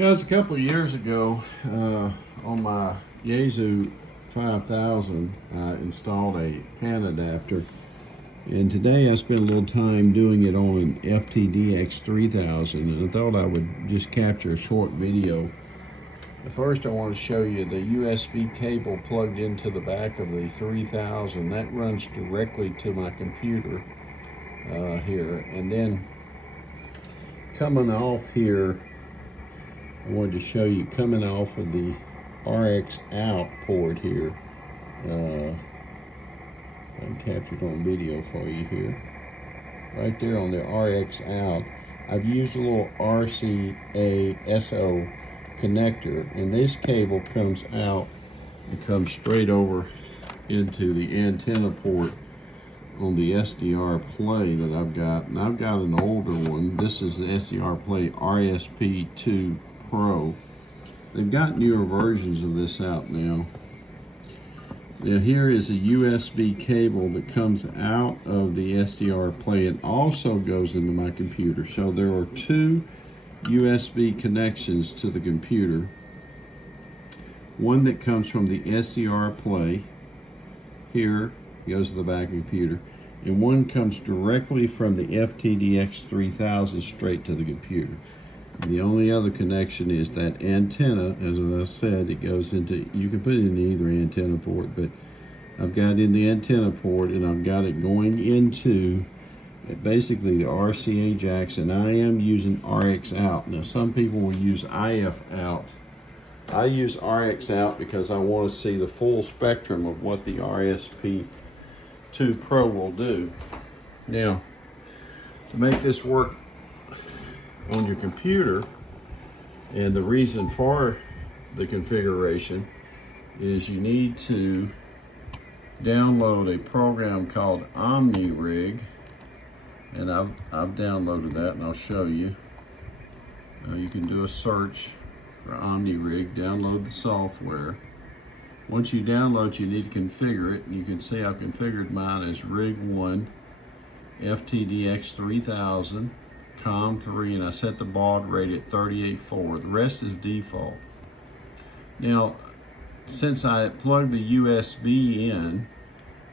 Guys, a couple of years ago, on my Yaesu 5000, I installed a Panadapter, and today I spent a little time doing it on an FTDX 3000, and I thought I would just capture a short video. First, I want to show you the USB cable plugged into the back of the 3000. That runs directly to my computer here, and then coming off here, I wanted to show you coming off of the RX out port here. I'm captured on video for you here. Right there on the RX out, I've used a little RCA-SO connector, and this cable comes out and comes straight over into the antenna port on the SDRPlay that I've got. And I've got an older one. This is the SDRPlay RSP2 Pro. They've got newer versions of this out now. Now here is a USB cable that comes out of the SDRPlay and also goes into my computer. So there are two USB connections to the computer. One that comes from the SDRPlay, here goes to the back of the computer, and one comes directly from the FTDX 3000 straight to the computer. The only other connection is that antenna. As I said, it goes into, you can put it in either antenna port, but I've got it in the antenna port, and I've got it going into basically the RCA jacks, and I am using RX out. Now some people will use IF out. I use RX out because I want to see the full spectrum of what the RSP2 Pro will do. Now, to make this work on your computer, and the reason for the configuration is you need to download a program called Omniig, and I've downloaded that, and I'll show you. You can do a search for Omniig, download the software. Once you download, you need to configure it, and you can see I've configured mine as Rig 1 FTDX 3000 COM3, and I set the baud rate at 38.4. The rest is default. Now, since I plugged the USB in,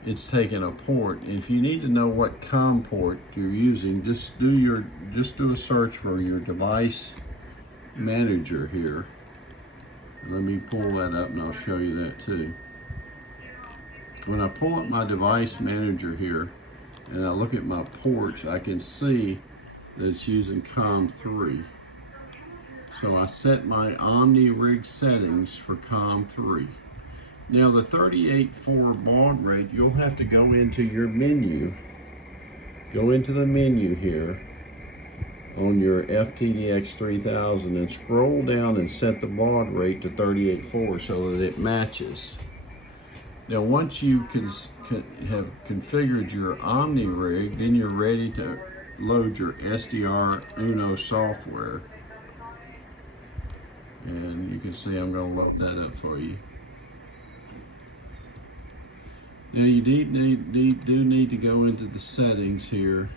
it's taken a port. And if you need to know what COM port you're using, just do a search for your device manager here. Let me pull that up and I'll show you that too. When I pull up my device manager here and I look at my ports, I can see that it's using COM3. So I set my Omniig settings for COM3. Now the 38.4 baud rate, you'll have to go into your menu. Go into the menu here on your FTDX 3000 and scroll down and set the baud rate to 38.4 so that it matches. Now once you have configured your Omniig, then you're ready to load your SDR Uno software, and you can see I'm going to load that up for you. Now you do need to go into the settings here.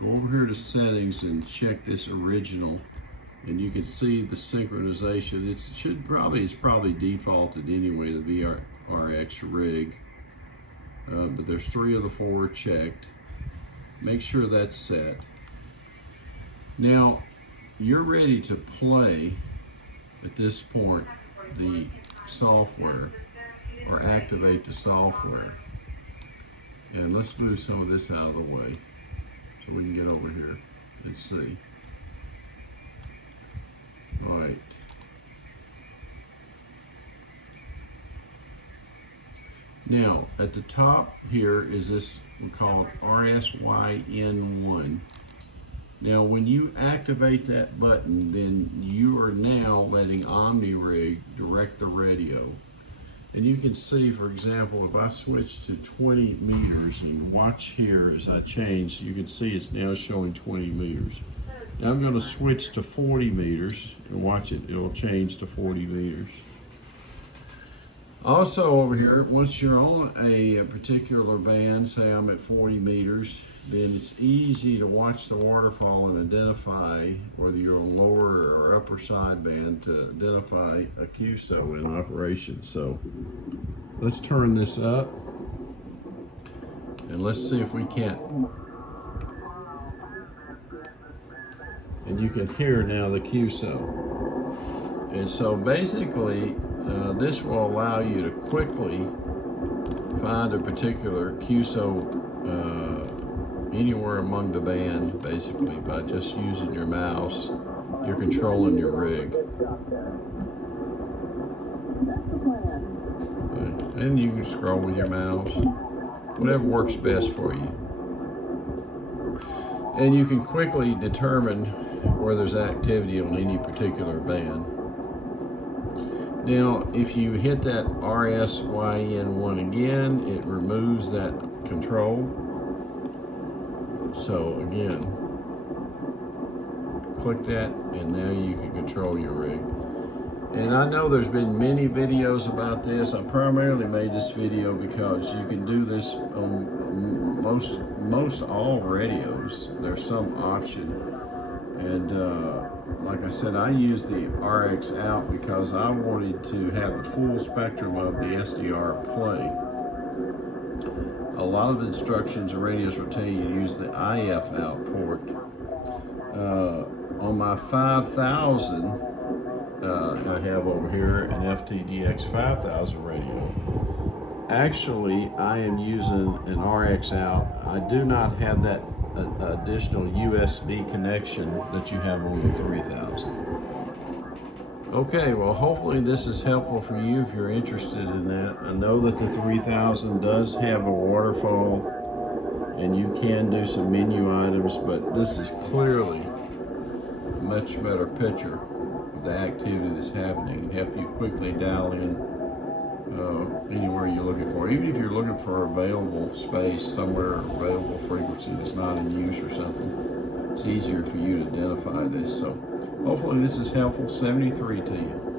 Go over here to settings and check this original, and you can see the synchronization. It's probably defaulted anyway to VRX rig, but there's 3 of the 4 checked. Make sure that's set. Now, you're ready to play at this point the software or activate the software. And let's move some of this out of the way so we can get over here and see. All right. Now, at the top here is this, we call it RSYN1. Now, when you activate that button, then you are now letting Omniig direct the radio. And you can see, for example, if I switch to 20 meters and watch here as I change, you can see it's now showing 20 meters. Now I'm going to switch to 40 meters and watch it. It'll change to 40 meters. Also over here, once you're on a particular band, say I'm at 40 meters, then it's easy to watch the waterfall and identify whether you're on lower or upper sideband to identify a QSO in operation. So let's turn this up and let's see if we can't. And you can hear now the QSO. And so basically, this will allow you to quickly find a particular QSO anywhere among the band, basically, by just using your mouse. You're controlling your rig. And you can scroll with your mouse, whatever works best for you. And you can quickly determine where there's activity on any particular band. Now, if you hit that RSYN1 again, it removes that control. So again, click that, and now you can control your rig. And I know there's been many videos about this. I primarily made this video because you can do this on most all radios. There's some option. And like I said, I used the RX out because I wanted to have the full spectrum of the SDRPlay. A lot of instructions and radios will tell you to use the IF out port. On my 5000, I have over here an FTDX 5000 radio. Actually, I am using an RX out. I do not have that additional USB connection that you have on the 3000. Okay, well, hopefully this is helpful for you if you're interested in that. I know that the 3000 does have a waterfall and you can do some menu items, but this is clearly a much better picture of the activity that's happening and help you quickly dial in anywhere you're looking for. Even if you're looking for available space somewhere, available frequency that's not in use or something, it's easier for you to identify this. So hopefully this is helpful. 73 to you.